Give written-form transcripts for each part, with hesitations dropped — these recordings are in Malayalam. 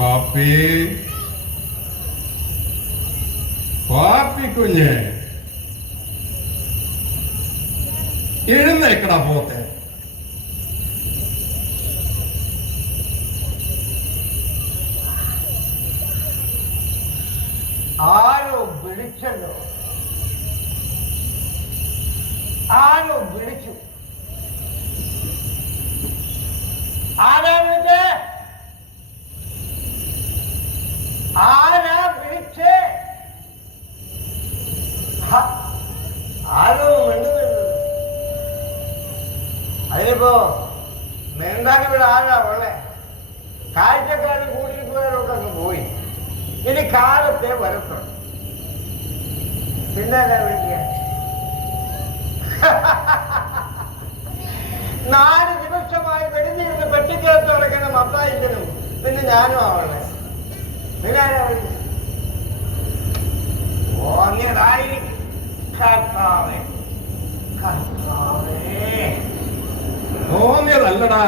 പാപ്പി പാപ്പി കുഞ്ഞ് എഴുന്നേക്കടാ പോത്തെ. ആരോ വിളിച്ചല്ലോ, ആരോ വിളിച്ചു. ആരാ വിളിച്ചേ? ആരാ വിളിച്ചേ? ആരോ മിണ്ടുന്നുണ്ട്. അതിനിപ്പോ നീണ്ടാൻ ഇവിടെ ആരാ ഉള്ളേ? കാഴ്ചക്കാരും കൂട്ടിയിട്ടുള്ളവരൊക്കെ അങ്ങ് പോയി. ഇനി കാലത്തെ വരത്തുള്ളൂ. പിന്നെ വിളിക്കുക 4 ദിവസമായി വെടിഞ്ഞിരുന്ന് പെട്ടിക്കകത്ത് കിടക്കുന്ന മത്തായിക്കനും പിന്നെ ഞാനും ആവണേ. പിന്നെ ആരാ വിളിക്കുക? ഓങ്ങിയതായിരിക്കും. തോന്നിയതല്ലടാ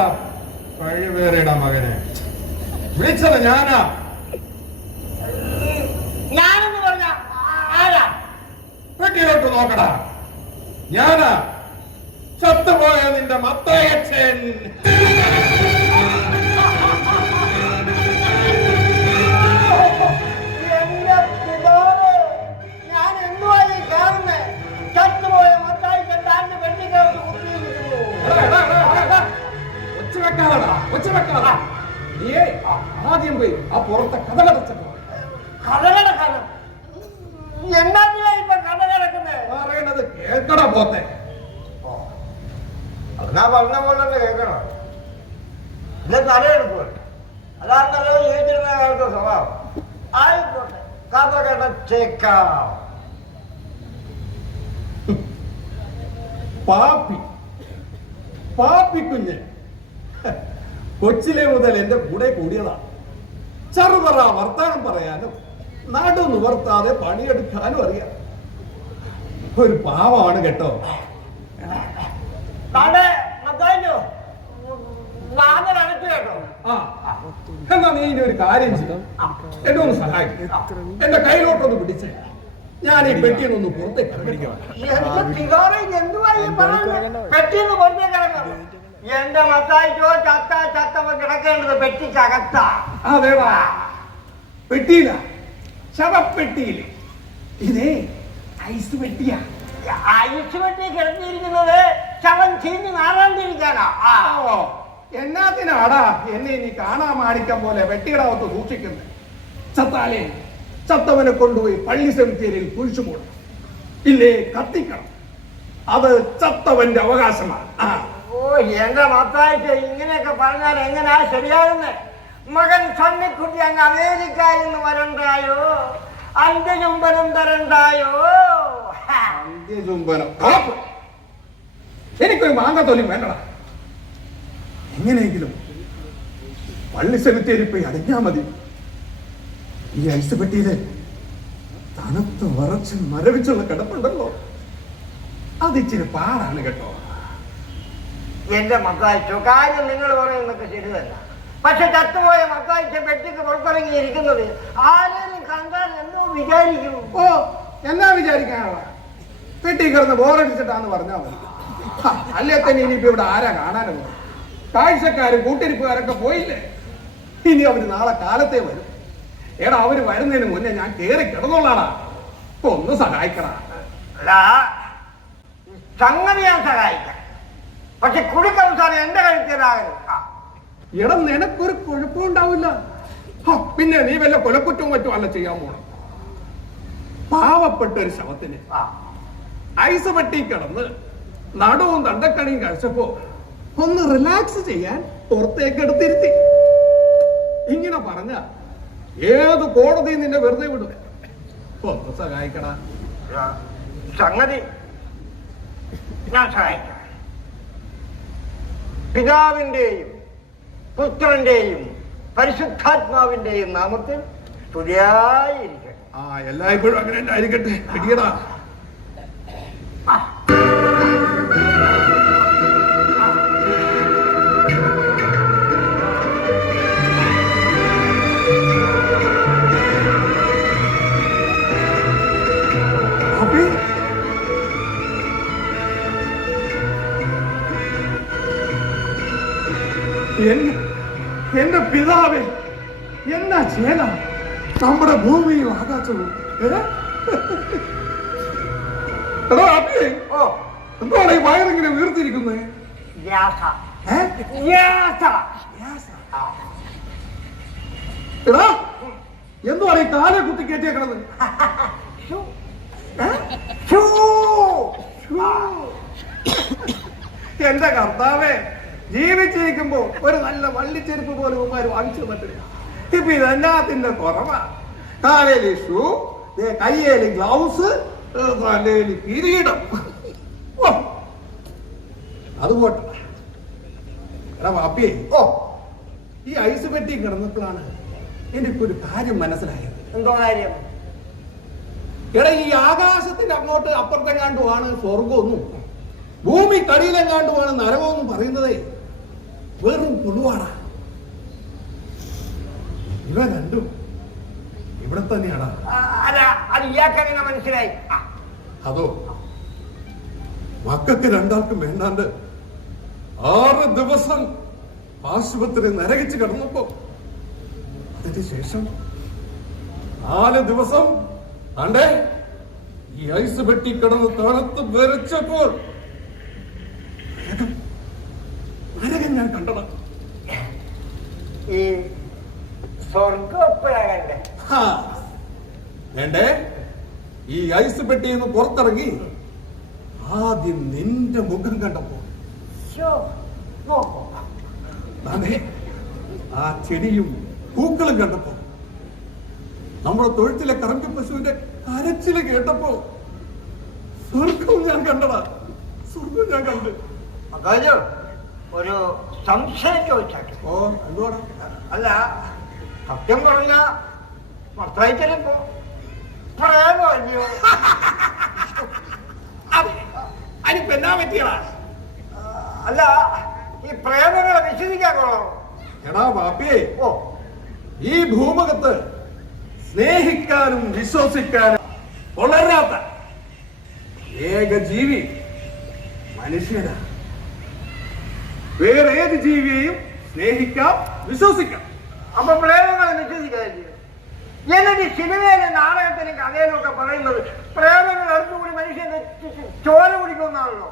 കഴിവേറിയടാ മകനെ. വിളിച്ചത് ഞാനാ. ഞാനെന്ന് പറഞ്ഞ ആരാ? പെട്ടിയിലോട്ട് നോക്കടാ. ഞാനാ ചത്തുപോയ നിന്റെ മത്തായച്ഛൻ. എന്റെ പിതാവേ, ഞാൻ എന്തുവായി കാണുന്നേ? ചത്തുപോയ മത്തായിച്ചൻ താന്റെ പെട്ടിക്കകത്ത് കുത്തിയിരിക്കുന്നു. ഒച്ചവെക്കാതാ. നീയേ ആദ്യം പോയി ആ പുറത്തെ കഥകടച്ചോ. കഥകടക്കാണ് എന്നാ ഇപ്പൊ കഥ കിടക്കുന്നേ? പറയണത് കേൾക്കടാ പോത്തെ. ഞാൻ പറഞ്ഞ പോലെ തന്നെ കേൾക്കണോ? ഇല്ല തലയെടുക്കുക. അതാണല്ലോ ജീവിച്ചിരുന്ന കാലത്തെ സ്വഭാവം. ആയിക്കോട്ടെ, കഥ കിടച്ചേക്കാം. പാപ്പി കുഞ്ഞ് കൊച്ചിലെ മുതൽ എന്റെ കൂടെ കൂടിയതാണ്. ചെറുപറ വർത്താനം പറയാനും നടു നിവർത്താതെ പണിയെടുക്കാനും അറിയാം. ഒരു പാവമാണ് കേട്ടോ. എന്നാ നീ ഇനി ഒരു കാര്യം ചെയ്യും, എന്നെ ഒന്ന് സഹായിക്കും. എന്റെ കയ്യിലോട്ടൊന്ന് പിടിച്ചേ. ഞാൻ ഈ പെട്ടിയൊന്ന് പുറത്തേക്ക് എന്റെ മത്തായിച്ചോ ചത്തവ കിടക്കേണ്ടത് പെട്ടിക്കകത്താ. അതേടാ, പെട്ടിയില, ശവപ്പെട്ടിയില്. ഇതേ ഐസ് പെട്ടിയാ. ഐസ് പെട്ടി കിടത്തിയിരിക്കുന്നത് ശവം ചീഞ്ഞ് നാറാണ്ടിരിക്കാനാ. എന്നാത്തിനാടാ എന്നെ നീ കാണാ മാണിക്കം പോലെ വെട്ടിയിടവത്ത് സൂക്ഷിക്കുന്നത്? ചത്താലേ ചത്തവനെ കൊണ്ടുപോയി പള്ളി സെമിത്തേരിയിൽ കുഴിച്ചു മൂടണം, ഇല്ലേ കത്തിക്കണം. അത് ചത്തവന്റെ അവകാശമാണ്. ഓ, എന്റെ മത്തായിച്ച ഇങ്ങനെയൊക്കെ പറഞ്ഞാൽ എങ്ങനെയാ ശരിയാകുന്നേ? മകൻ സണ്ണിക്കുട്ടി അങ്ങ് അമേരിക്കയിൽ നിന്ന് വരണ്ടായോ? അന്ത്യചുംബനം തരണ്ടായോ? അന്ത്യചുംബനം എനിക്കൊരു മാങ്ങാത്തൊലി വേണ്ടടാ. എങ്ങനെയെങ്കിലും പള്ളി സെമിത്തേരി പോയി അടഞ്ഞാ മതി. ഈ ഐസ് പെട്ടിയില് തണുത്ത് വറച്ച് മരവിച്ചുള്ള കിടപ്പുണ്ടല്ലോ, അതിച്ചിരി പാടാണ് കേട്ടോ. എന്റെ മത്തായിച്ചോ, കാര്യം നിങ്ങൾ പറയുന്നതൊക്കെ ശരിയല്ല. പക്ഷെ ചത്തുപോയ മത്തായിച്ച പെട്ടിക്ക് പുറത്തിറങ്ങിയിരിക്കുന്നത് ആരെങ്കിലും കണ്ടാൽ എന്നോ വിചാരിക്കും. ഓ, എന്നാ വിചാരിക്കാനുള്ള? പെട്ടി കിടന്ന് ബോറടിച്ചിട്ടാന്ന് പറഞ്ഞാൽ മതി. അല്ലേ തന്നെ ഇനിയിപ്പോ ഇവിടെ ആരാ കാണാനുള്ളത്? കാഴ്ചക്കാരും കൂട്ടിരിപ്പുകാരൊക്കെ പോയില്ലേ? ഇനി അവര് നാളെ കാലത്തെ വരും. എടാ, അവര് വരുന്നതിന് മുന്നേ ഞാൻ കേറി കിടന്നോളാടാ. ഒന്ന് സഹായിക്കടാ. സംഗതി ഞാൻ സഹായിക്കാം, പക്ഷെ കുടിക്കവസാനം എന്റെ കഴുത്തിലാകരുത്. എടാ, നിനക്കൊരു കുഴപ്പമുണ്ടാവില്ല. പിന്നെ നീ വല്ല കൊലക്കുറ്റവും മറ്റും അല്ല ചെയ്യാൻ പോണം. പാവപ്പെട്ട ഒരു ശവത്തിന് ഐസ് പെട്ടി കിടന്ന് നടുവും തണ്ടക്കണിയും കഴിച്ചപ്പോ ഒന്ന് റിലാക്സ് ചെയ്യാൻ പുറത്തേക്ക് എടുത്തിരുത്തി. ഇങ്ങനെ പറഞ്ഞ ഏത് കോടതി നിന്നെ വെറുതെ വിടുക? ഒന്ന് സഹായിക്കടാ. സംഗതി ഞാൻ സഹായിക്കാം. പിതാവിന്റെയും പുത്രന്റെയും പരിശുദ്ധാത്മാവിന്റെയും നാമത്തിൽ സ്തുതിയായിരിക്കട്ടെ. എല്ലായ്പ്പോഴും അങ്ങനെ ആയിരിക്കട്ടെ. പിടിയടാ. എന്റെ പിതാവേ, എന്നാ ചെയ്യല നമ്മുടെ ഭൂമിയും ആകാശവും. എടാ അപ്പിയെ, എന്താണ് ഈ വയറിങ്ങനെ വീർത്തിരിക്കുന്നത്? എടാ എന്തുവാണ് ഈ കാലെ കുത്തി കയറ്റിയേക്കണത്? എന്റെ കർത്താവേ, ജീവിച്ചിരിക്കുമ്പോ ഒരു നല്ല വള്ളിച്ചെരുപ്പ് പോലും ഉമ്മാര് വാങ്ങിച്ചു തന്നിട്ടില്ല. ഇപ്പൊ ഇതെന്നാത്തിന്റെ കുറവാ. കാലേലി ഷൂ, കയ്യേലി ഗ്ലൗസ്, തലേലി കിരീടം. അത് പോട്ടെ. എടാ വാപ്പിയേ, ഈ ഐസ് പെട്ടി കിടന്നപ്പോഴാണ് എനിക്കൊരു കാര്യം മനസ്സിലായത്. എന്തോ കാര്യം? എടാ, ഈ ആകാശത്തിന്റെ അങ്ങോട്ട് അപ്പുറത്തെങ്ങാണ്ടുമാണ് സ്വർഗമൊന്നും ഭൂമി കടിയിലെങ്ങാണ്ടുമാണ് നരകമെന്നും പറയുന്നതേ വെറും പുളുവാടാ. ഇവ രണ്ടും ഇവിടെ തന്നെയാടാ. അല്ല, അത് ഇയാൾക്കെങ്ങനെ മനസ്സിലായി? അതോ, മക്കൾക്ക് രണ്ടാൾക്കും വേണ്ടാണ്ട് 6 ദിവസം ആശുപത്രി നരകിച്ച് കിടന്നപ്പോ അതിന് ശേഷം 4 ദിവസം ആണ്ടേ ഈ ഐസ് പെട്ടി കിടന്ന് തണുത്ത് വിറച്ചപ്പോൾ നരകം ഞാൻ കണ്ടണം. ഈ സ്വർഗപ്പഴകണ്ടേ വേണ്ടേ? ഈ ഐസ് പെട്ടിയിൽ നിന്ന് പുറത്തിറങ്ങി ആദ്യം നിന്റെ മുഖം കണ്ടപ്പോ, ആ ചെടിയും പൂക്കളും കണ്ടപ്പോ, നമ്മുടെ തൊഴുത്തിലെ കറമ്പി പശുവിന്റെ കരച്ചില് കേട്ടപ്പോ സ്വർഗവും ഞാൻ കണ്ടടാ. സ്വർഗവും ഞാൻ കണ്ട്. ഒരു സംശയം ചോദിച്ചാട്ടെ. എന്തുവാടാ? അല്ല, സത്യം പറഞ്ഞ പ്രത്യേകിച്ചപ്പോ പ്രേമല്ലോ. അതിപ്പോ എന്നാ പറ്റിയടാ? അല്ല, ഈ പ്രേമങ്ങളെ വിശ്വസിക്കാൻ കൊള്ളാം. എടാ ബാപ്പിയെ, ഈ ഭൂമുഖത്ത് സ്നേഹിക്കാനും വിശ്വസിക്കാനും വളരാത്ത ഏക ജീവി മനുഷ്യനാ. വേറെ ഏത് ജീവിയെയും സ്നേഹിക്കാം, വിശ്വസിക്കാം. അപ്പൊ പ്രേമങ്ങളെ വിശ്വസിക്കാതില്ല. എന്നിട്ട് സിനിമയിലെ നാടകത്തിലും കഥയിലും ഒക്കെ പറയുന്നത് പ്രേമങ്ങൾ അടുത്തുകൂടി മനുഷ്യന്റെ ചോര കുടിക്കുന്നാണല്ലോ.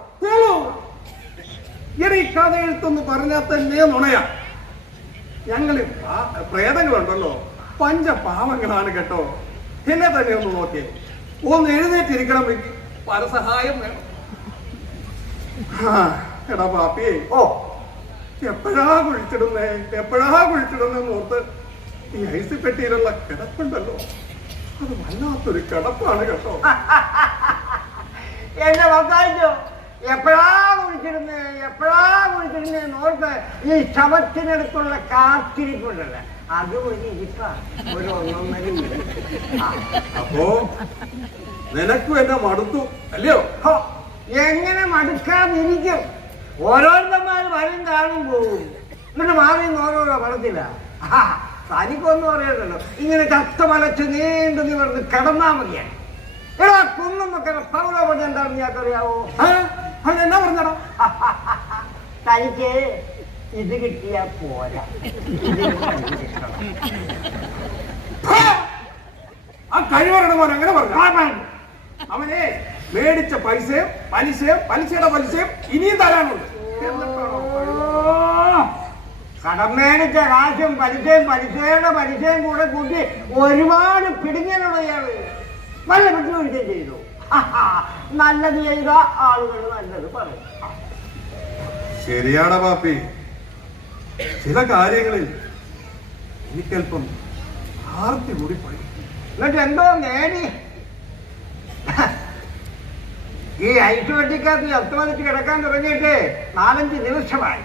ഈ കഥ എഴുത്തൊന്ന് പറഞ്ഞാൽ തന്നെ നുണയാ. ഞങ്ങള് പ്രേതങ്ങളുണ്ടല്ലോ, പഞ്ചപാവങ്ങളാണ് കേട്ടോ. എന്നെ തന്നെ ഒന്ന് നോക്കിയേ. ഒന്ന് എഴുന്നേറ്റിരിക്കണമെങ്കിൽ പരസഹായം വേണം. എടാ പാപ്പിയെ, എപ്പോഴാ കുഴിച്ചിടുന്നേന്ന് ഓർത്ത് ഈ ഐസ് പെട്ടിയിലുള്ള കിടപ്പുണ്ടല്ലോ, അത് വല്ലാത്തൊരു കിടപ്പാണ് കേട്ടോ. എന്നെ വന്നായിട്ടോ, എപ്പോഴാ കുഴിച്ചിടുന്നേന്ന് ഓർത്ത് ഈ ശവത്തിനടുത്തുള്ള കാത്തിരിപ്പുണ്ടല്ലോ, അത് ഒരു ഇരിപ്പാണ്. ഒരു 1.5 മിനിറ്റ്. അപ്പോ നിനക്കും എന്നെ മടുത്തു അല്ലയോ? എങ്ങനെ മടുക്കാതിരിക്കും? ഓരോരുത്തന്മാര് വരും കാണും പോകും, എന്നിട്ട് മാറി ഓരോരോ പടത്തില്ല. തനിക്കൊന്നും അറിയണ്ടല്ലോ, ഇങ്ങനെ ചത്തമലച്ച് നീണ്ടു നിവർന്ന് കിടന്നാ മതിയാണ്. എടാ, കുന്നൊക്കെ പൗലോപതി എന്താണെന്ന് ഞങ്ങൾക്കറിയാവോ? എന്നാ പറഞ്ഞടാ? തനിക്ക് ഇത് കിട്ടിയാ പോരാ, ആ കഴിവറണ മോൻ അങ്ങനെ പറഞ്ഞു. അവനെ മേടിച്ച പലിശയും പലിശയുടെ പലിശയും ഇനിയും തരാനുണ്ട്. കടം മേടിച്ച കാശും പലിശയുടെ പലിശയും കൂടെ കൂട്ടി ഒരുപാട് പിടിഞ്ഞനുള്ള ഇയാള് നല്ല വിട്ടുവീഴ്ചയും ചെയ്തു. നല്ലത് ചെയ്ത ആളുകൾ നല്ലത് പറയും. ശരിയാടാ പാപ്പി, ചില കാര്യങ്ങളിൽ എനിക്കല്പം ആർത്തി കൂടിപ്പോയി. എന്നിട്ട് എന്തോ നേടി? ഈ ഐസ് വെട്ടിക്കകത്ത് ചത്തുവലിച്ച് കിടക്കാൻ തുടങ്ങിയിട്ട് 4-5 ദിവസമായി.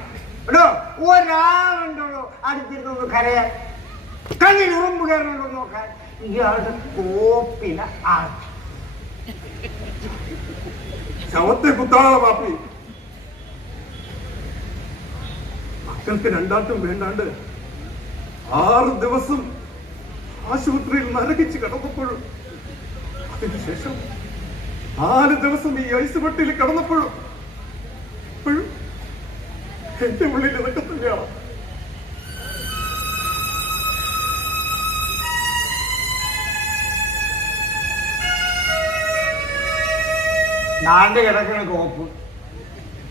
എടോ, ഒരാളുണ്ടോ അടുത്തിരുന്നൊന്ന് കരയാൻ, കണ്ണിൽ ഉറുമ്പ് കയറുന്നുണ്ടോ നോക്കാൻ? ഇയാളുടെ കോപ്പില ആർത്തി. ശവത്തെ കുത്താളാ പാപ്പി. മക്കൾക്ക് രണ്ടാൾക്കും വേണ്ടാണ്ട് 6 ദിവസം ആശുപത്രിയിൽ നരകിച്ച് കിടന്നപ്പോഴും, അതിനുശേഷം 4 ദിവസം ഈ ഐസ് പെട്ടിയിൽ കിടന്നപ്പോഴും എന്റെ ഉള്ളിൽ ഇതൊക്കെ തന്നെയാണ്. നാണ്ട് കിടക്കുന്ന കോപ്പ്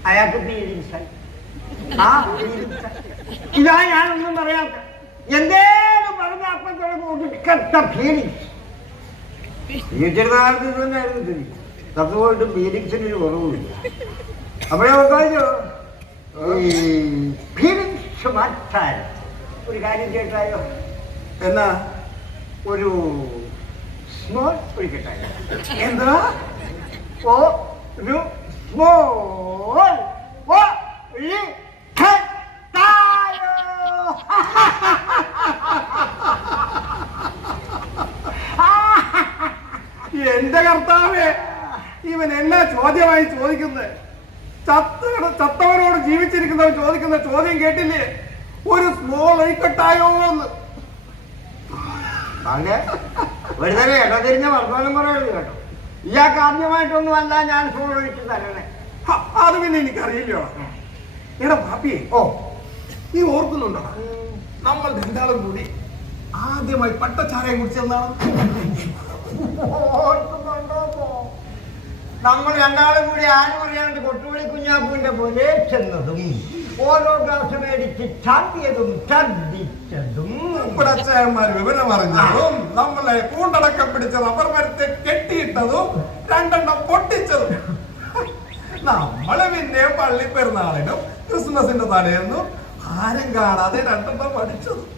അയാൾക്ക് ഫീലിങ്സായി. ആ ഇതാ ഞാനൊന്നും പറയാത്ത എന്തേലും പറഞ്ഞ അപ്പത്തോടെ ഒടുക്കത്ത ഫീലിങ്സ്. ടീച്ചർ നാളത്തെ ഇതുതന്നെയായിരുന്നു തിരി. തത്വ പോയിട്ട് ഫീലിങ്സിന് ഒരു കുറവുമില്ല. അപ്പോഴേ നോക്കാമോ ഈ ഫീലിങ്സ് മാറ്റാൻ ഒരു കാര്യം കേട്ടായോ? എന്നാ ഒരു സ്മോൾ ഒഴിക്കട്ടായോ? എന്താ ഒരു സ്മോൾ എന്റെ കർത്താവേ, ഇവൻ എന്നാ ചോദ്യമായി ചോദിക്കുന്നത്? ചത്തവരോട് ജീവിച്ചിരിക്കുന്നവർ ചോദിക്കുന്ന ചോദ്യം കേട്ടില്ലേ? ഒരു സ്മോൾ ഒഴിക്കട്ടായോ എന്ന്. വെറുതെ ഇടതിരിഞ്ഞ വർത്തമാനം പറയുന്നത് കേട്ടോ. ഇയാൾക്ക് ആദ്യമായിട്ടൊന്നും അല്ല ഞാൻ സ്മോൾ ഒഴിച്ച് തരണേ. അത് പിന്നെ എനിക്കറിയില്ലോ. എടാ പാപ്പിയെ, നീ ഓർക്കുന്നുണ്ടോ നമ്മൾ രണ്ടാളും കൂടി ആദ്യമായി പട്ടച്ചാരയെ കുറിച്ചെന്താണ്? നമ്മൾ രണ്ടാളും കൂടി ആരും അറിയാണ്ട് കൊട്ടുപൊളി കുഞ്ഞാപ്പൂവിന്റെ പോലെ ചെന്നതും ഓരോ ഗ്ലാസ് മേടിച്ച് ചാണ്ടിയതും ഛർദിച്ചതും പടച്ചായന്മാർ വിവരം അറിഞ്ഞതും നമ്മളെ പൂണ്ടടക്കം പിടിച്ച റബ്ബർ മരത്തെ കെട്ടിയിട്ടതും രണ്ടെണ്ണം പൊട്ടിച്ചതും നമ്മള് പിന്നെ പള്ളി പെരുന്നാളിനും ക്രിസ്മസിന്റെ തലേന്നും ആരും കാണാതെ രണ്ടെണ്ണം പഠിച്ചതും.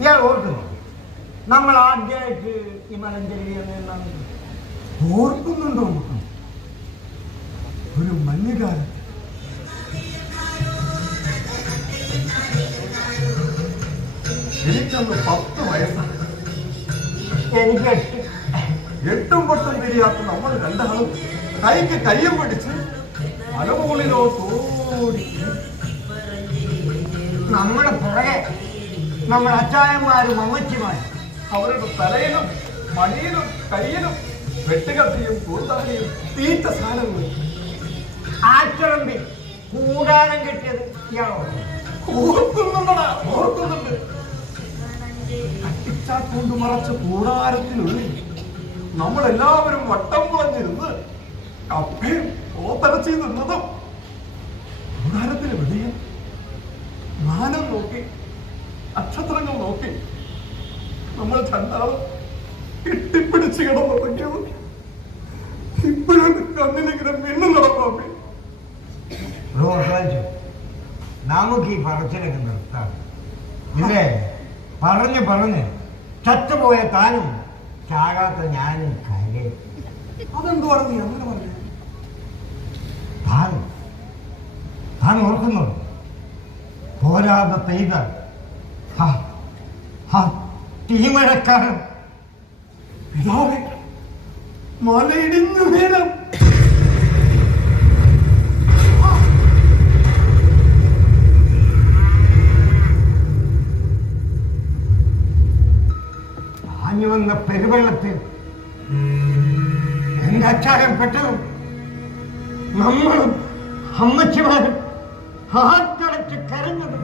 ഇയാൾ ഓർക്കുന്നു നമ്മൾ ആദ്യമായിട്ട് ഈ മലഞ്ചെരുവി എന്നാണ് ഓർക്കുന്നുണ്ടോ? ഒരു മഞ്ഞുകാലത്ത് എനിക്കന്ന് 10 വയസ്സാണ്. എനിക്ക് 8ഉം 10ഉം തിരിയാത്ത നമ്മൾ രണ്ടാളും കൈക്ക് കയ്യും പിടിച്ച് മലമുകളിലോട്ടോടി. നമ്മുടെ പുറകെ നമ്മുടെ അച്ചായന്മാരും അമ്മച്ചിമാരും അവരുടെ തലയിലും മടിയിലും കയ്യിലും വെട്ടുകത്തിയും കൂർത്താടിയും തീറ്റ സാധനങ്ങളും ആച്ചറമ്പി കൂടാരം കെട്ടിയത് ഇയാളോ? ഓർക്കുന്നുണ്ടടാ, ഓർക്കുന്നുണ്ട്. കട്ടിച്ചാക്കൊണ്ട് മറച്ച കൂടാരത്തിനുള്ളിൽ നമ്മളെല്ലാവരും വട്ടം പുളഞ്ഞിരുന്ന് കപ്പയും ഓത്തരച്ചി നിന്നതും കൂടാരത്തിന് വെളിയിൽ മാനം നോക്കി നക്ഷത്രങ്ങൾ നോക്കി നമ്മൾ രണ്ടാളും കെട്ടിപ്പിടിച്ച് കിടന്നുറങ്ങിയത് ഇപ്പോഴും കണ്ണിലിങ്ങനെ മിന്നുന്നടാ പാപ്പി. നമുക്ക് ഈ പറച്ചിലൊക്കെ നിർത്താം. ഇല്ലേ പറഞ്ഞ് ചത്തുപോയ താനും ചാകാത്ത ഞാനും കാര്യം. അതെന്തുവാണ് നീ അങ്ങനെ പറഞ്ഞു? താൻ ഓർക്കുന്നു പോരാതെ പെയ്ത തീമഴക്കാലം മലയിടിഞ്ഞു വീരം. ആഞ്ഞു വന്ന പെരുവെള്ളത്തിൽ എന്റെ അച്ചാരം പെട്ടതും നമ്മളും അമ്മച്ചിമാരും ഹാറ്റടച്ച് കരഞ്ഞതും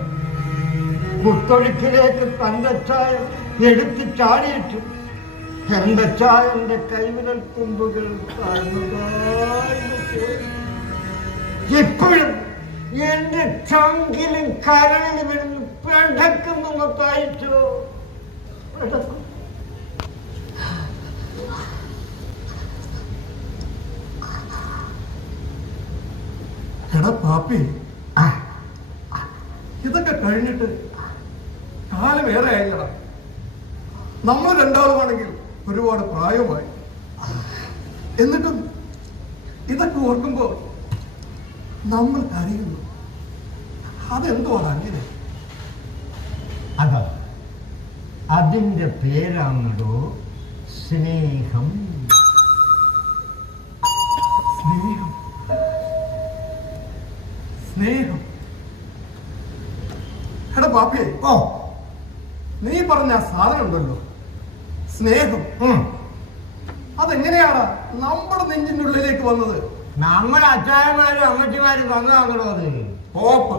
കുത്തൊഴുക്കിലേക്ക് തന്റെ ചായം എടുത്ത് ചാടിയിട്ട് എന്റെ ചായന്റെ കൈവിരൽ തുമ്പുകൾ എപ്പോഴും എന്റെ ചങ്കിലും കരളിൽ വീണ് പിടക്കുന്നു തയ്ച്ചോ പിടക്കും. എടാ പാപ്പി, ഇതൊക്കെ കഴിഞ്ഞിട്ട് കാലം ഏറെ ആയില്ലടാ. നമ്മൾ രണ്ടാളുമാണെങ്കിൽ ഒരുപാട് പ്രായമായി. എന്നിട്ടും ഇതൊക്കെ ഓർക്കുമ്പോ നമ്മൾ കരയുന്നു. അതെന്തുവാണ് അങ്ങനെ? അതാ അതിന്റെ പേരാണോ സ്നേഹം. സ്നേഹം, സ്നേഹം. എടാ പാപ്പിയെ, നീ പറഞ്ഞ ആ സാധനം ഉണ്ടല്ലോ, സ്നേഹം, അതെങ്ങനെയാണ് നമ്മുടെ നെഞ്ചിന്റെ ഉള്ളിലേക്ക് വന്നത്? നമ്മുടെ അച്ചായന്മാരും അമ്മച്ചിമാരും തന്നതാണോ അത്? ഓപ്പ്,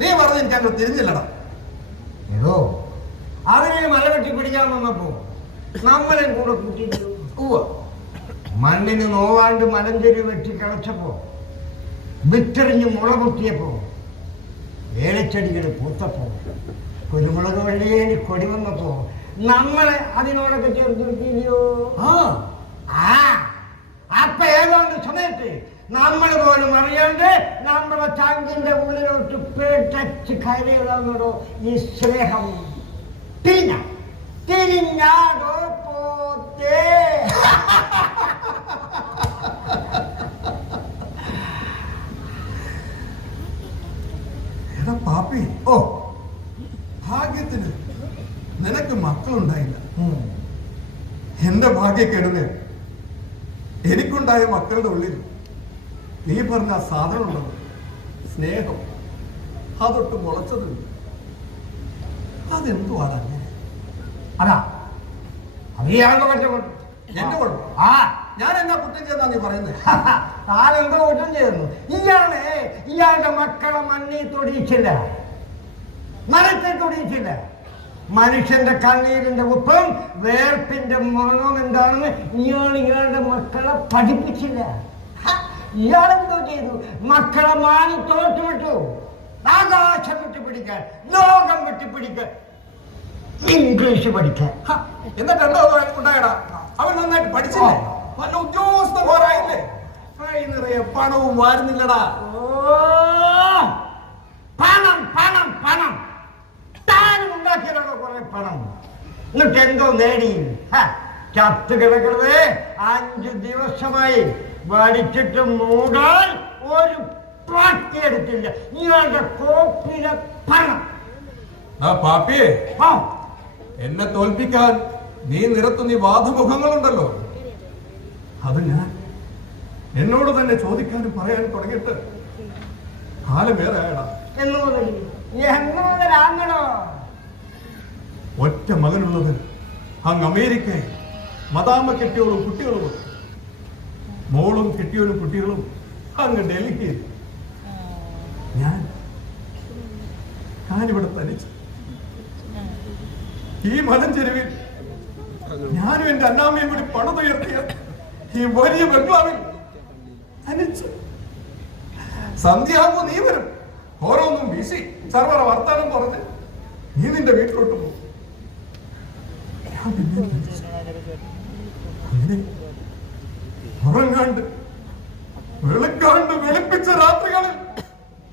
നീ പറഞ്ഞ് എനിക്ക് അങ്ങ് തിരിഞ്ഞില്ലടാ. ഏതോ അതിനെ മല വെട്ടി പിടിക്കാൻ വന്നപ്പോ നമ്മളെ കൂടെ കൂട്ടിയിട്ട് മണ്ണിന് നോവാണ്ട് മലഞ്ചെരി വെട്ടി കളച്ചപ്പോ വിറ്ററിഞ്ഞ് മുള പൊട്ടിയപ്പോ ഏലച്ചെടികൾ പൂത്തപ്പോ കുരുമുളക് വള്ളിയേന് കൊടി വന്നപ്പോ നമ്മളെ അതിനോടൊക്കെ ചേർത്ത് നിർത്തിയില്ലയോ? അപ്പൊ ഏതാണ്ട് സമയത്ത് നമ്മൾ പോലും അറിയാണ്ട് നമ്മുടെ ചാങ്കിന്റെ ഉള്ളിലോട്ട് പേട്ടച്ച് കയറിയതാണോ ഈ സ്നേഹം? തിരിഞ്ഞാടോ പോത്തേ. എടാ പാപ്പി, ഭാഗ്യത്തിന് നിനക്ക് മക്കളുണ്ടായില്ല. എന്റെ ഭാഗ്യക്കെടുന്ന് എനിക്കുണ്ടായ മക്കളുടെ ഉള്ളിൽ നീ പറഞ്ഞ ആ സാധനം ഉണ്ടല്ലോ, സ്നേഹം, അതൊട്ട് മുളച്ചതുണ്ട്. അതെന്തുവാണ് അങ്ങനെ? അതാ അറിയാണ്ട് പറ്റപ്പെട്ടു. എന്റെ കുഴപ്പം ഞാൻ എന്നാ കുറ്റം ചെയ്താ നീ പറയുന്നത്? താനെന്തോ കുറ്റം ചെയ്യുന്നു. ഇയാളുടെ മക്കളെ മണ്ണി തൊടിയിച്ചില്ല, മരത്തെ തൊടിയിച്ചില്ല. മനുഷ്യന്റെ കണ്ണീരിന്റെ ഉപ്പും വേർപ്പിന്റെ മണം എന്താണെന്ന് ഇയാളുടെ മക്കളെ പഠിപ്പിച്ചില്ല. ഇയാളെന്തോ ചെയ്തു? മക്കളെ മാനി തോറ്റുവിട്ടു. ആകാശം വിട്ടുപിടിക്കാൻ, ലോകം വിട്ടുപിടിക്കാൻ, ഇംഗ്ലീഷ് പഠിക്കാൻ. എന്നിട്ട് എന്തോ ഉണ്ടായടാ? അവൻ നന്നായിട്ട് പഠിച്ചില്ലേ? നല്ല ഉദ്യോഗസ്ഥന്മാരായില്ലേ? നിറയെ പണവും വാരുന്നില്ലടാ. പണം പണം പണം താനും ഉണ്ടാക്കിയതാണോ കുറെ പണം? എന്നിട്ട് എന്തോ നേടി? ചത്ത് കിടക്കുന്നത് 5 ദിവസമായി. വടിച്ചിട്ട് മൂടാൻ ഒരു പാട്ടി എടുത്തില്ല. ഇയാളുടെ കോപ്പിലെ പണം. പാപ്പിയെ, എന്നെ തോൽപ്പിക്കാൻ നീ നിരത്തുന്ന ഈ വാദമുഖങ്ങളുണ്ടല്ലോ, അത് ഞാൻ എന്നോട് തന്നെ ചോദിക്കാനും പറയാനും തുടങ്ങിയിട്ട് കാലമേറെ ആയടാ. എന്നോടോ ഒറ്റ മകനുള്ളത് അങ്ങ് അമേരിക്കയിൽ മദാമ കെട്ടിയോളും കുട്ടികളും, മോളും കെട്ടിയോളും കുട്ടികളും അങ്ങ് ഡൽഹിയിൽ. ഞാനിവിടെ തനിച്ച് ഈ മലഞ്ചെരുവിൽ ഞാനും എന്റെ അന്നാമ്മയും കൂടി പണിതുയർത്തിയ ഈ വലിയ ബംഗ്ലാവിൽ തനിച്ച്. സന്ധ്യയാകുമ്പോ നീ വരും, ഓരോന്നും വീശി സർവറ വർത്താനം പറഞ്ഞ് നീ നിന്റെ വീട്ടിലോട്ട് പോകും. അങ്ങനെ ഉറങ്ങാണ്ട് വെളുക്കാണ്ട് വെളുപ്പിച്ച രാത്രികളിൽ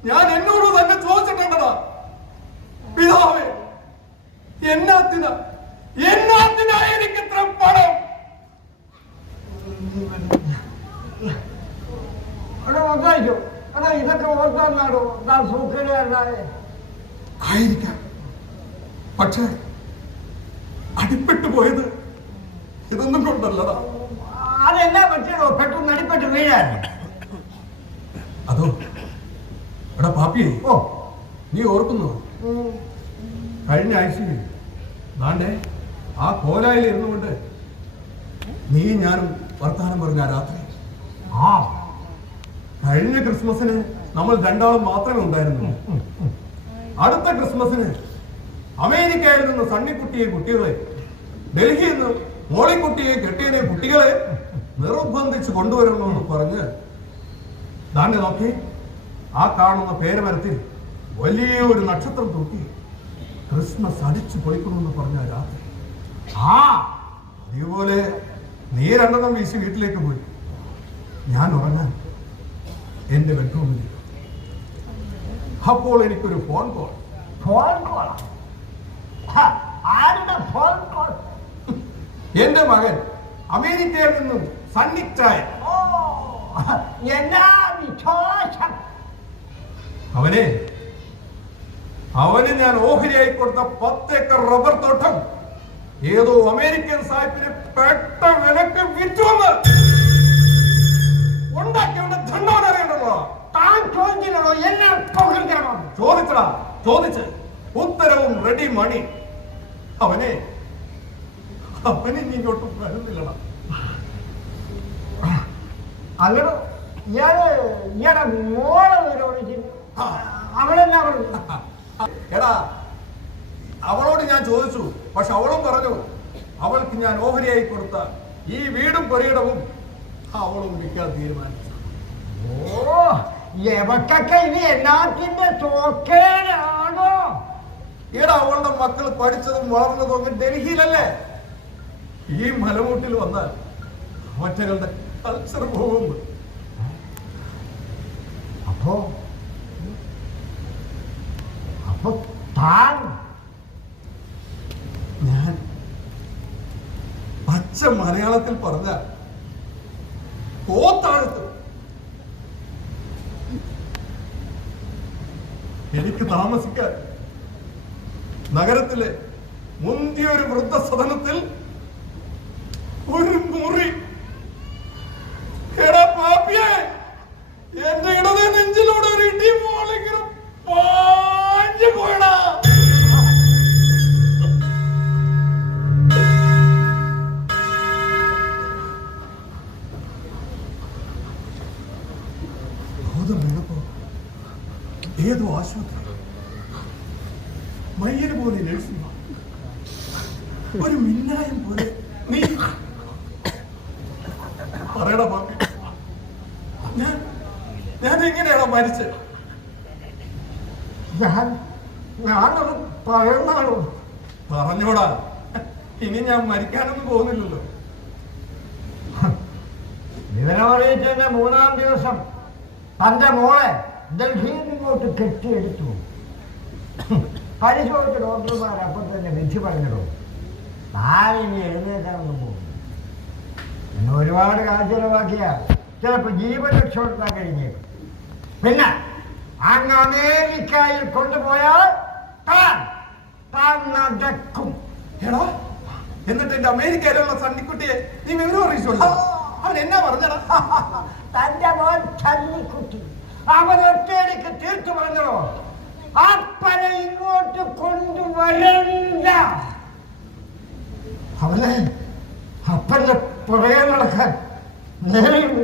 ഞാൻ എന്നോട് തന്നെ ചോദിച്ചിട്ടുണ്ടടാ, പിതാവേ, എന്നാത്തിനാ എനിക്ക് ഇത്ര പണം? ഇതൊക്കെ ഓർത്താണോ സൂക്കേടുകാരനായ? ആയിരിക്കാം, പക്ഷേ അടിപ്പെട്ടു പോയത് ഇതൊന്നും കൊണ്ടല്ലടാ. അതെന്നാ പറ്റിയോ? പെട്ടെന്ന് അടിപ്പെട്ട് വീഴാൻ. അതോ എടാ പാപ്പിയെ, നീ ഓർക്കുന്നു കഴിഞ്ഞ ആഴ്ചയിൽ ദാണ്ടേ ആ കോലായിൽ ഇരുന്നുകൊണ്ട് നീ ഞാനും വർത്താനം പറഞ്ഞ ആ രാത്രി? കഴിഞ്ഞ ക്രിസ്മസിന് നമ്മൾ രണ്ടാളും മാത്രമേ ഉണ്ടായിരുന്നു. അടുത്ത ക്രിസ്മസിന് അമേരിക്കയിൽ നിന്ന് സണ്ണിക്കുട്ടിയെ കുട്ടികളെ, ഡൽഹിയിൽ നിന്ന് മോളിക്കുട്ടിയെ കെട്ടിയനെ കുട്ടികളെ നിർബന്ധിച്ച് കൊണ്ടുവരണമെന്ന് പറഞ്ഞ് ദാണ്ടെ നോക്കി ആ കാണുന്ന പേരമരത്തിൽ വലിയൊരു നക്ഷത്രം തൂക്കി ക്രിസ്മസ് അടിച്ചു പൊളിക്കണമെന്ന് പറഞ്ഞ രാത്രി. അതേപോലെ നീ രണ്ടെണ്ണം വീശി വീട്ടിലേക്ക് പോയി. ഞാൻ ഉറങ്ങാൻ എന്റെ ബെഡ്റൂമിൽ. അപ്പോൾ എനിക്കൊരു ഫോൺ കോൾ. എന്റെ മകൻ അമേരിക്കയിൽ നിന്നും സണ്ണിച്ചായ. അവന് ഞാൻ ഓഹരിയായി കൊടുത്ത 10 ഏക്കർ റബ്ബർ തോട്ടം ഏതോ അമേരിക്കൻ സാഹിബിന് പെട്ട വിലക്ക് വിറ്റുവന്ന് ഉണ്ടാക്കിയുള്ള ധണ്ടോനറിയണ്ടല്ലോ. താൻ ചോദിച്ചില്ലല്ലോ, എന്നെ ചോദിച്ചടാ, ചോദിച്ച് ഉത്തരവും റെഡി മണി. അവനെ ഇങ്ങോട്ടും വരുന്നില്ലടാ. അങ്ങോട്ട് ഇയാളെ മോളെ വിരോധിച്ചിരുന്നു. അവളെന്നാ പറഞ്ഞു? എടാ, അവളോട് ഞാൻ ചോദിച്ചു, പക്ഷെ അവളും പറഞ്ഞു അവൾക്ക് ഞാൻ ഓഹരിയായി കൊടുത്ത ഈ വീടും പുരയിടവും അവളും വിൽക്കാൻ തീരുമാനിച്ചു. ഓ, എവക്കൊക്കെ ഇനി എന്നാത്തിന്റെ ചോക്കേനാണോ? ഈട അവളുടെ മക്കൾ പഠിച്ചതും വളർന്നതും ഒക്കെ ഡൽഹിയിലല്ലേ. ഈ മലമൂട്ടിൽ വന്നാൽ അവറ്റകളുടെ കൾച്ചർ പോകുന്നു. അപ്പോ താൻ ഞാൻ പച്ച മലയാളത്തിൽ പറഞ്ഞ പോത്താഴത്ത് എനിക്ക് താമസിക്കാൻ നഗരത്തിലെ മുന്തിയൊരു വൃദ്ധസദനത്തിൽ ഒരു മുറി. എടാ പാപ്പിയെ, എന്റെ ഇടത് നെഞ്ചിലൂടെ ഒരു ഇടി പോലെങ്കിലും പാഞ്ഞു പോയടാ. ബോധം വീണപ്പോ ഏതോ ആശുപത്രി, മയ്യന് പോലെ നഴ്സുമാർ, ഒരു മിന്നായം പോലെ നീ. പറയടാ പാപ്പി, ഞാൻ എങ്ങനെയാണോ മരിച്ചത്? ഞാനത് പറയുന്നാണോ? പറഞ്ഞോടാ, ഇനി ഞാൻ മരിക്കാനൊന്നും പോകുന്നില്ലല്ലോ. വിവരമറിയിച്ചതിന്റെ 3-ാം ദിവസം തന്റെ മോളെ ഡൽഹിയിൽ നിങ്ങോട്ട് കെട്ടിയെടുത്തു. പരിശോധിച്ച ഡോക്ടർമാർ അപ്പോൾ തന്നെ വിധി പറഞ്ഞിടൂ, താനിനി എഴുന്നേറ്റാണെന്ന് പോകുന്നു. പിന്നെ ഒരുപാട് കാശ് ചെലവാക്കിയ ചിലപ്പോൾ ജീവൻ രക്ഷപ്പെടുത്താൻ കഴിഞ്ഞേക്കും. പിന്നെ അങ്ങ് അമേരിക്കയിൽ കൊണ്ടുപോയാൽ താൻ നടക്കും. എടാ, എന്നിട്ട് എന്റെ അമേരിക്കയിലുള്ള സണ്ണിക്കുട്ടിയെ നീ വിവരം അറിയിച്ചോളൂ. അവൻ എന്നാ പറഞ്ഞടാ? തന്റെ മോൻ ചന്നിക്കുട്ടി അവൻ ഒറ്റയടിക്ക് തീർത്തു പറഞ്ഞോ, അപ്പനെ ഇങ്ങോട്ട് കൊണ്ടുവരണ്ട. അവനെ അപ്പന്റെ പുറകെ നടക്കാൻ നേരെയുള്ളൂ.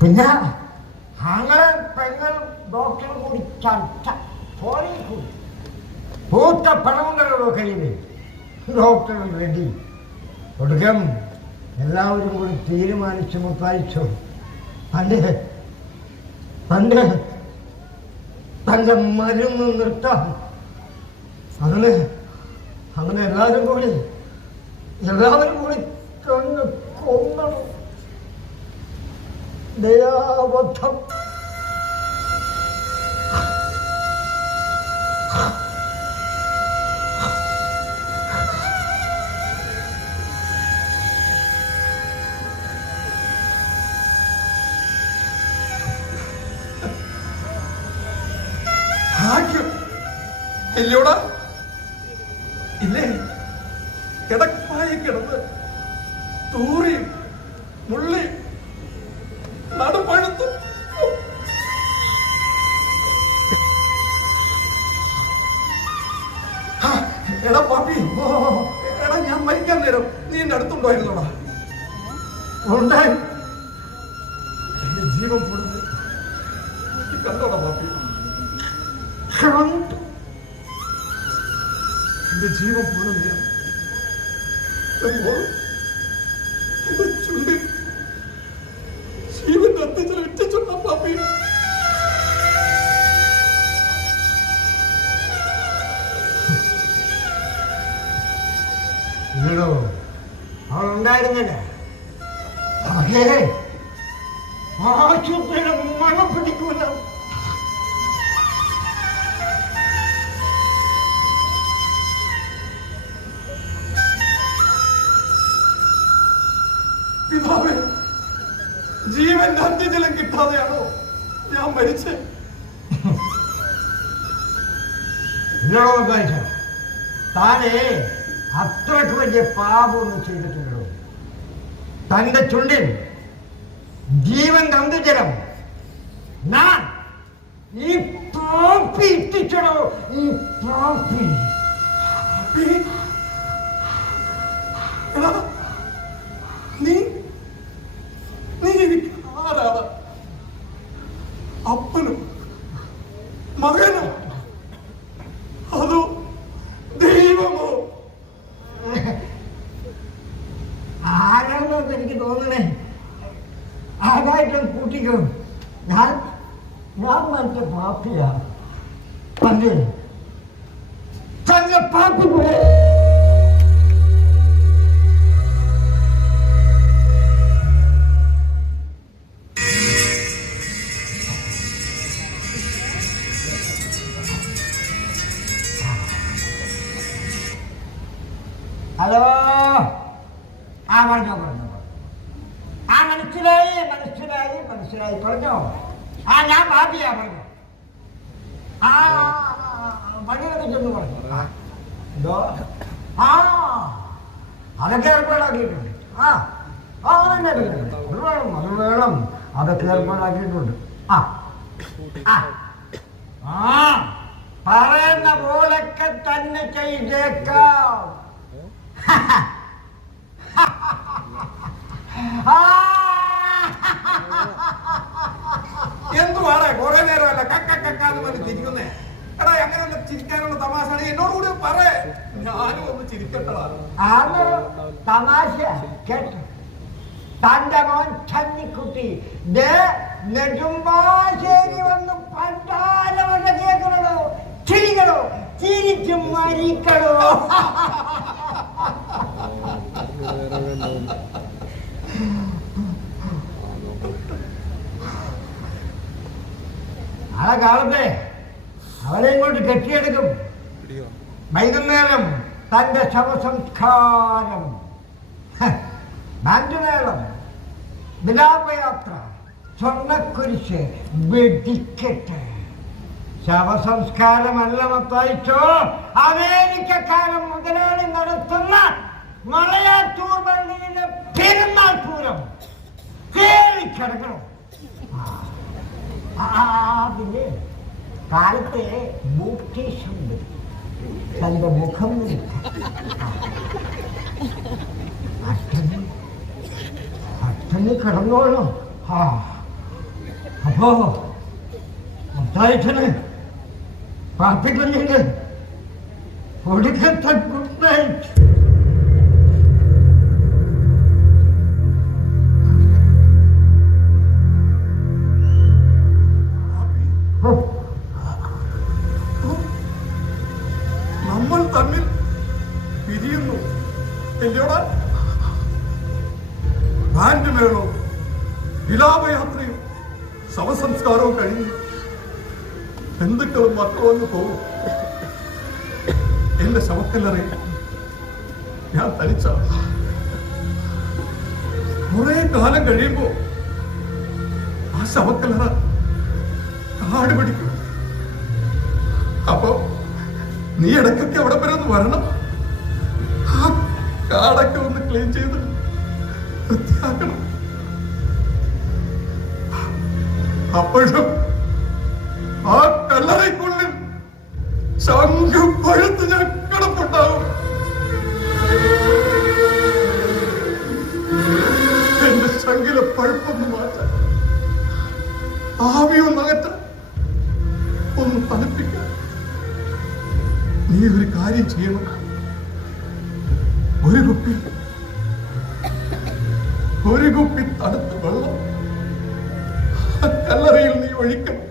പിന്നെ അങ്ങനെ പെങ്ങൾ ഡോക്ടർ കൂടി ചർച്ച ഫോണിൽ കൂടി പൂത്ത പണമുണ്ടല്ലോ കയ്യിൽ. Doctor ready. ഒടുക്കം എല്ലാവരും കൂടി തീരുമാനിച്ചു മുത്തായിച്ചു, തന്റെ മരുന്ന് നിർത്താം. അങ്ങനെ എല്ലാവരും കൂടി കൊന്നു. ദയാവധം. ഇല്ലയോടാ? ഇല്ലേ? കിടപ്പായി കിടന്ന് തൂറി മുള്ളി നടുപഴുത്തു. എടാ പാപ്പി, എടാ ഞാൻ മരിക്കാൻ നേരം നീ എന്റെ അടുത്തുണ്ടായിരുന്നോടാ? ഉണ്ടായി. എന്റെ ജീവൻ പൊടുന്നത് കണ്ടോടാ പാപ്പി? എന്റെ ജീവൻ പൊടുന്ന ചുണ്ടിൽ ജീവൻ കത്തിച്ചാൽ ഇട്ടിച്ചുണ്ടാ പാപ്പി. അവളുണ്ടായിരുന്നില്ല. ആശുപത്രിയുടെ മണം പിടിക്കൂല. പിതാവേ, ജീവന്റെ അന്ത്യജലം കിട്ടാതെയാണോ ഞാൻ മരിച്ചേ? താനേ അത്രക്ക് വലിയ പാപമൊന്നും ചെയ്തിട്ടുണ്ടോ? തന്റെ ചുണ്ടിൽ ജീവന്റെ അന്ത്യജലം ഞാൻ ഈ പാപ്പി ഇട്ടിച്ചടോ. ഈ പാപ്പി നീ എനിക്ക് ആരാണ്? അപ്പനോ മകനോ അതോ ദൈവമോ? ഞാൻ മറ്റേ പാപ്പിയാണ്. പണ്ട് തന്റെ പാപ്പി പോയി. ഹലോ, പറഞ്ഞോ. മനസ്സിലായി പറഞ്ഞോ. ഞാൻ ഭാവിയാ പറഞ്ഞു. പണിയൊക്കെ ചെന്ന് പറഞ്ഞു. എന്തോ അതൊക്കെ ഏർപ്പാടാക്കിയിട്ടുണ്ട്. അത് വേണം, അതൊക്കെ ഏർപ്പാടാക്കിയിട്ടുണ്ട്. പറയുന്ന പോലൊക്കെ തന്നെ ചെയ്തേക്കാം. എന്തുവാടേ കുറെ നേരമല്ല കക്കാന്ന് പറഞ്ഞ് ചിരിക്കുന്നേ? എടാ അങ്ങനെയുള്ള ചിരിക്കാനുള്ള തമാശ എന്നോട് കൂടി പറയേ, ഞാനും ഒന്ന് ചിരിക്കട്ടടാ. തമാശ കേട്ടോ? തന്റെ മോൻ ചന്നിക്കുട്ടി നെടുമ്പാശ്ശേരി വന്ന് പണ്ടാലവട്ട കേൾക്കണോ? ചിരിക്കണോ? ചിരിച്ചു മരിക്കണോ? നാളെ കാലത്തെ അവരെ ഇങ്ങോട്ട് കെട്ടിയെടുക്കും. വൈകുന്നേരം തന്റെ ശവസംസ്കാരം, ബാൻഡുമേളം, വിലാപയാത്ര, സ്വർണ്ണക്കുരിശ്, വെടിക്കെട്ട്. ശവസംസ്കാരമല്ല മത്തായിച്ചോ, അമേരിക്കക്കാരൻ മുതലാളി നടത്തുന്ന മലയാറ്റൂർ പള്ളിയിലെ പെരുന്നാൾ പൂരം കേളിക്കിടക്കണം. പിന്നെ കാലത്തെ ബൂട്ടീഷുണ്ട്, തന്റെ മുഖം അട്ടന് കിടന്നോളും. അപ്പോ മുത്തായിട്ടന് പാപ്പിക്കുഞ്ഞിന് ഒടുക്കത്തെ ഗുഡ് നൈറ്റ്. നമ്മൾ തമ്മിൽ പിരിയുന്നു എന്റെയോടാ. ബാൻഡ് മേളവും വിലാപയാത്രയും ശവസംസ്കാരവും കഴിഞ്ഞു ബന്ധുക്കളും മക്കളൊന്ന് പോകും. എന്റെ ശവക്കല്ലറയിൽ ഞാൻ തനിച്ച. കുറെ കാലം കഴിയുമ്പോ ആ ശവക്കല്ലറ കാട് പിടിക്കും. അപ്പൊ നീ ഇടയ്ക്കൊക്കെ അവിടെ വരെ ഒന്ന് വരണം. ആ കാടൊക്കെ ഒന്ന് ക്ലീൻ ചെയ്ത് വൃത്തിയാക്കണം. അപ്പോഴും ആ കല്ലറയ്ക്കുള്ളിൽ ശംഖും പഴുത്ത് ഞാൻ കിടപ്പുണ്ടാവും. എന്റെ ശങ്കിലെ പഴുപ്പൊന്ന് മാറ്റാൻ, ആവിയൊന്ന് അകറ്റാൻ, ഒന്ന് തണുപ്പിക്കാൻ നീ ഒരു കാര്യം ചെയ്യണം. ഒരു കുപ്പി തണുത്ത വെള്ളം കല്ലറയിൽ നീ ഒഴിക്കണം.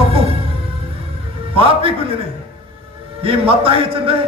അപ്പോ പാപ്പിക്കുഞ്ഞിനെ ഈ മത്തായിച്ചന്റെ